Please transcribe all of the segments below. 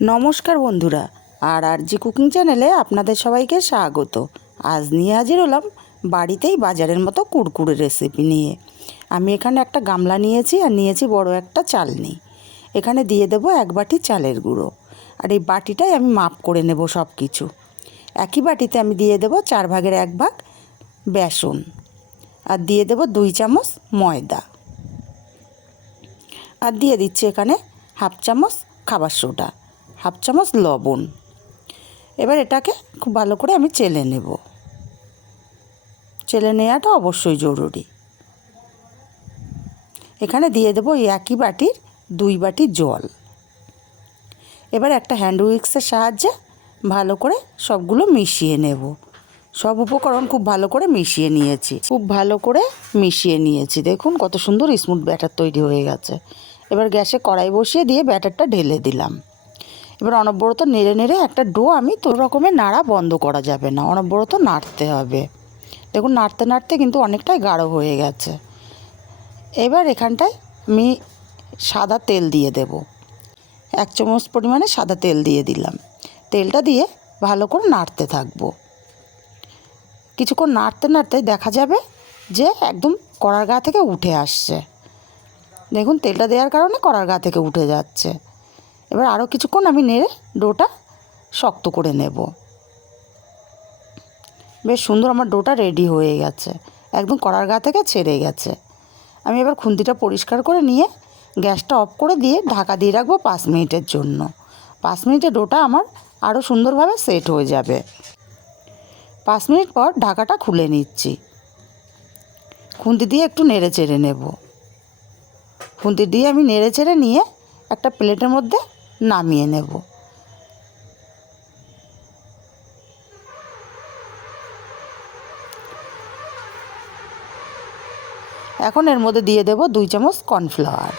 নমস্কার বন্ধুরা, আর জি কুকিং চ্যানেলে আপনাদের সবাইকে স্বাগত। আজ নিয়ে হাজির হলাম বাড়িতেই বাজারের মতো কুড়কুড়ে রেসিপি নিয়ে। আমি এখানে একটা গামলা নিয়েছি আর নিয়েছি বড় একটা চালনি। এখানে দিয়ে দেব 1 বাটি চালের গুঁড়ো, আর এই বাটিটাই আমি মাপ করে নেব সব কিছু। একই বাটিতে আমি দিয়ে দেব 4 ভাগের 1 ভাগ বেসন, আর দিয়ে দেব 2 চামচ ময়দা, আর দিয়ে দিচ্ছি এখানে হাফ চামচ খাবার সোডা, হাফ চামচ লবণ। এবার এটাকে খুব ভালো করে আমি চেলে নেব। চেলে নেওয়াটা অবশ্যই জরুরি। এখানে দিয়ে দেব এই একই বাটির 2 বাটি জল। এবার একটা হ্যান্ড উইক্সের সাহায্যে ভালো করে সবগুলো মিশিয়ে নেব। সব উপকরণ খুব ভালো করে মিশিয়ে নিয়েছি, দেখুন কত সুন্দর স্মুথ ব্যাটার তৈরি হয়ে গেছে। এবার গ্যাসে কড়াই বসিয়ে দিয়ে ব্যাটারটা ঢেলে দিলাম। এবার অনবরত নেড়ে নেড়ে একটা ডো, আমি তো রকমের নাড়া বন্ধ করা যাবে না, অনবরত নাড়তে হবে। দেখুন নাড়তে নাড়তে কিন্তু অনেকটাই গাঢ় হয়ে গেছে। এবার এখানটায় আমি সাদা তেল দিয়ে দেব। 1 চামচ পরিমাণে সাদা তেল দিয়ে দিলাম। তেলটা দিয়ে ভালো করে নাড়তে থাকবো। কিছুক্ষণ নাড়তে নাড়তে দেখা যাবে যে একদম কড়ার গা থেকে উঠে আসছে। দেখুন তেলটা দেওয়ার কারণে কড়ার গা থেকে উঠে যাচ্ছে। এবার আরও কিছুক্ষণ আমি নেড়ে ডোটা শক্ত করে নেব। বেশ সুন্দর আমার ডোটা রেডি হয়ে গেছে, একদম কড়ার গা থেকে ছেড়ে গেছে। আমি এবার খুন্তিটা পরিষ্কার করে নিয়ে গ্যাসটা অফ করে দিয়ে ঢাকা দিয়ে রাখবো 5 মিনিটের জন্য। 5 মিনিটে ডোটা আমার আরও সুন্দরভাবে সেট হয়ে যাবে। 5 মিনিট পর ঢাকাটা খুলে নিচ্ছি। খুন্তি দিয়ে একটু নেড়ে চেড়ে নেব। খুন্তি দিয়ে আমি নেড়ে চেড়ে নিয়ে একটা প্লেটের মধ্যে নামিয়ে নেব। এখন এর মধ্যে দিয়ে দেব 2 চামচ কর্নফ্লাওয়ার।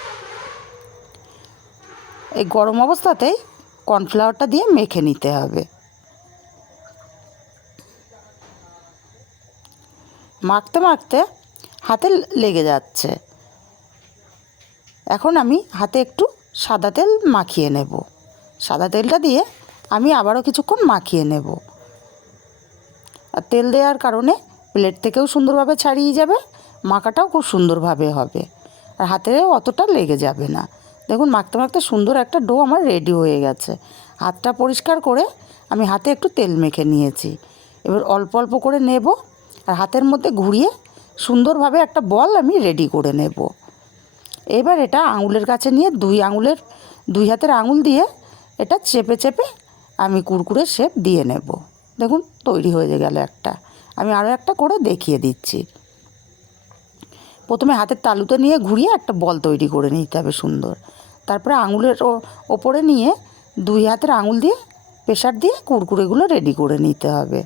এই গরম অবস্থাতেই কর্নফ্লাওয়ারটা দিয়ে মেখে নিতে হবে। মাখতে মাখতে হাতে লেগে যাচ্ছে। এখন আমি হাতে একটু সাদা তেল মাখিয়ে নেব। সাদা তেলটা দিয়ে আমি আবারও কিছুক্ষণ মাখিয়ে নেব। আর তেল দেওয়ার কারণে প্লেট থেকেও সুন্দরভাবে ছাড়িয়ে যাবে, মাখাটাও খুব সুন্দরভাবে হবে, আর হাতেও অতটা লেগে যাবে না। দেখুন মাখতে মাখতে সুন্দর একটা ডো আমার রেডি হয়ে গেছে। হাতটা পরিষ্কার করে আমি হাতে একটু তেল মেখে নিয়েছি। এবার অল্প অল্প করে নেব, আর হাতের মধ্যে ঘুরিয়ে সুন্দরভাবে একটা বল আমি রেডি করে নেব। এবার এটা আঙুলের কাছে নিয়ে 2 হাতের আঙুল দিয়ে এটা চেপে চেপে আমি কুরকুরে শেপ দিয়ে নেব। দেখুন তৈরি হয়ে গেল একটা। আমি আরও একটা করে দেখিয়ে দিচ্ছি। প্রথমে হাতের তালুতে নিয়ে ঘুরিয়ে একটা বল তৈরি করে নিতে হবে সুন্দর। তারপরে আঙুলের ওপরে নিয়ে 2 হাতের আঙুল দিয়ে প্রেসার দিয়ে কুরকুরেগুলো রেডি করে নিতে হবে।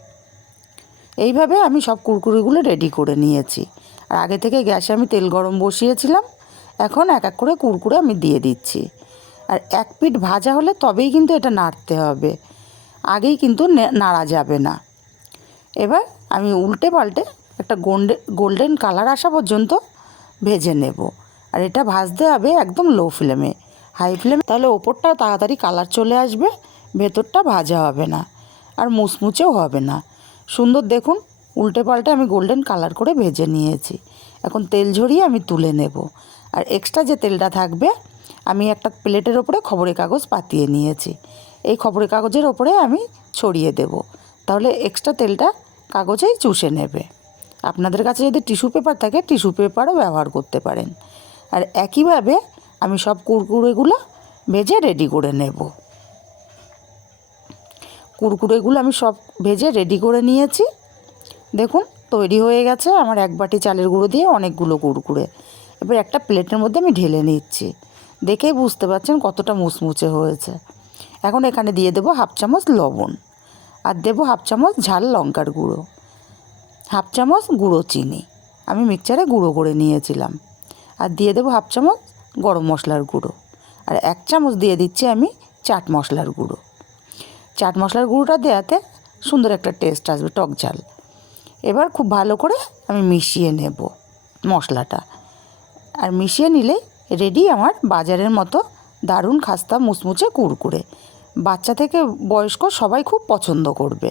এইভাবে আমি সব কুরকুরেগুলো রেডি করে নিয়েছি। আর আগে থেকে গ্যাসে আমি তেল গরম বসিয়েছিলাম। এখন এক এক করে কুরকুরে আমি দিয়ে দিচ্ছি। আর এক পিঠ ভাজা হলে তবেই কিন্তু এটা নাড়তে হবে, আগেই কিন্তু নাড়া যাবে না। এবার আমি উল্টে পাল্টে একটা গোল্ডেন কালার আসা পর্যন্ত ভেজে নেব। আর এটা ভাজতে হবে একদম লো ফ্লেমে, হাই ফ্লেমে, তাহলে ওপরটা তাড়াতাড়ি কালার চলে আসবে, ভেতরটা ভাজা হবে না আর মুচমুচেও হবে না। সুন্দর দেখুন উল্টে পাল্টে আমি গোল্ডেন কালার করে ভেজে নিয়েছি। এখন তেল ঝরিয়ে আমি তুলে নেব। আর এক্সট্রা যে তেলটা থাকবে আমি একটা প্লেটের ওপরে খবরের কাগজ পাতিয়ে নিয়েছি। এই খবরের কাগজের ওপরে আমি ছড়িয়ে দেব, তাহলে এক্সট্রা তেলটা কাগজেই চুষে নেবে। আপনাদের কাছে যদি টিস্যু পেপার থাকে টিস্যু পেপারও ব্যবহার করতে পারেন। আর একইভাবে আমি সব কুরকুরেগুলো ভেজে রেডি করে নেব। কুরকুরেগুলো আমি সব ভেজে রেডি করে নিয়েছি। দেখুন তৈরি হয়ে গেছে আমার 1 বাটি চালের গুঁড়ো দিয়ে অনেকগুলো কুরকুরে। এবার একটা প্লেটের মধ্যে আমি ঢেলে নিচ্ছি। দেখেই বুঝতে পারছেন কতটা মুচমুচে হয়েছে। এখন এখানে দিয়ে দেবো হাফ চামচ লবণ, আর দেবো হাফ চামচ ঝাল লঙ্কার গুঁড়ো, হাফ চামচ গুঁড়ো চিনি আমি মিক্সচারে গুঁড়ো করে নিয়েছিলাম, আর দিয়ে দেবো হাফ চামচ গরম মশলার গুঁড়ো, আর 1 চামচ দিয়ে দিচ্ছি আমি চাট মশলার গুঁড়ো। চাট মশলার গুঁড়োটা দেওয়াতে সুন্দর একটা টেস্ট আসবে, টক ঝাল। এবার খুব ভালো করে আমি মিশিয়ে নেব মশলাটা। আর মিশিয়ে নিলে রেডি আমার বাজারের মতো দারুণ খাস্তা মুচমুচে কুরকুরে। বাচ্চা থেকে বয়স্ক সবাই খুব পছন্দ করবে।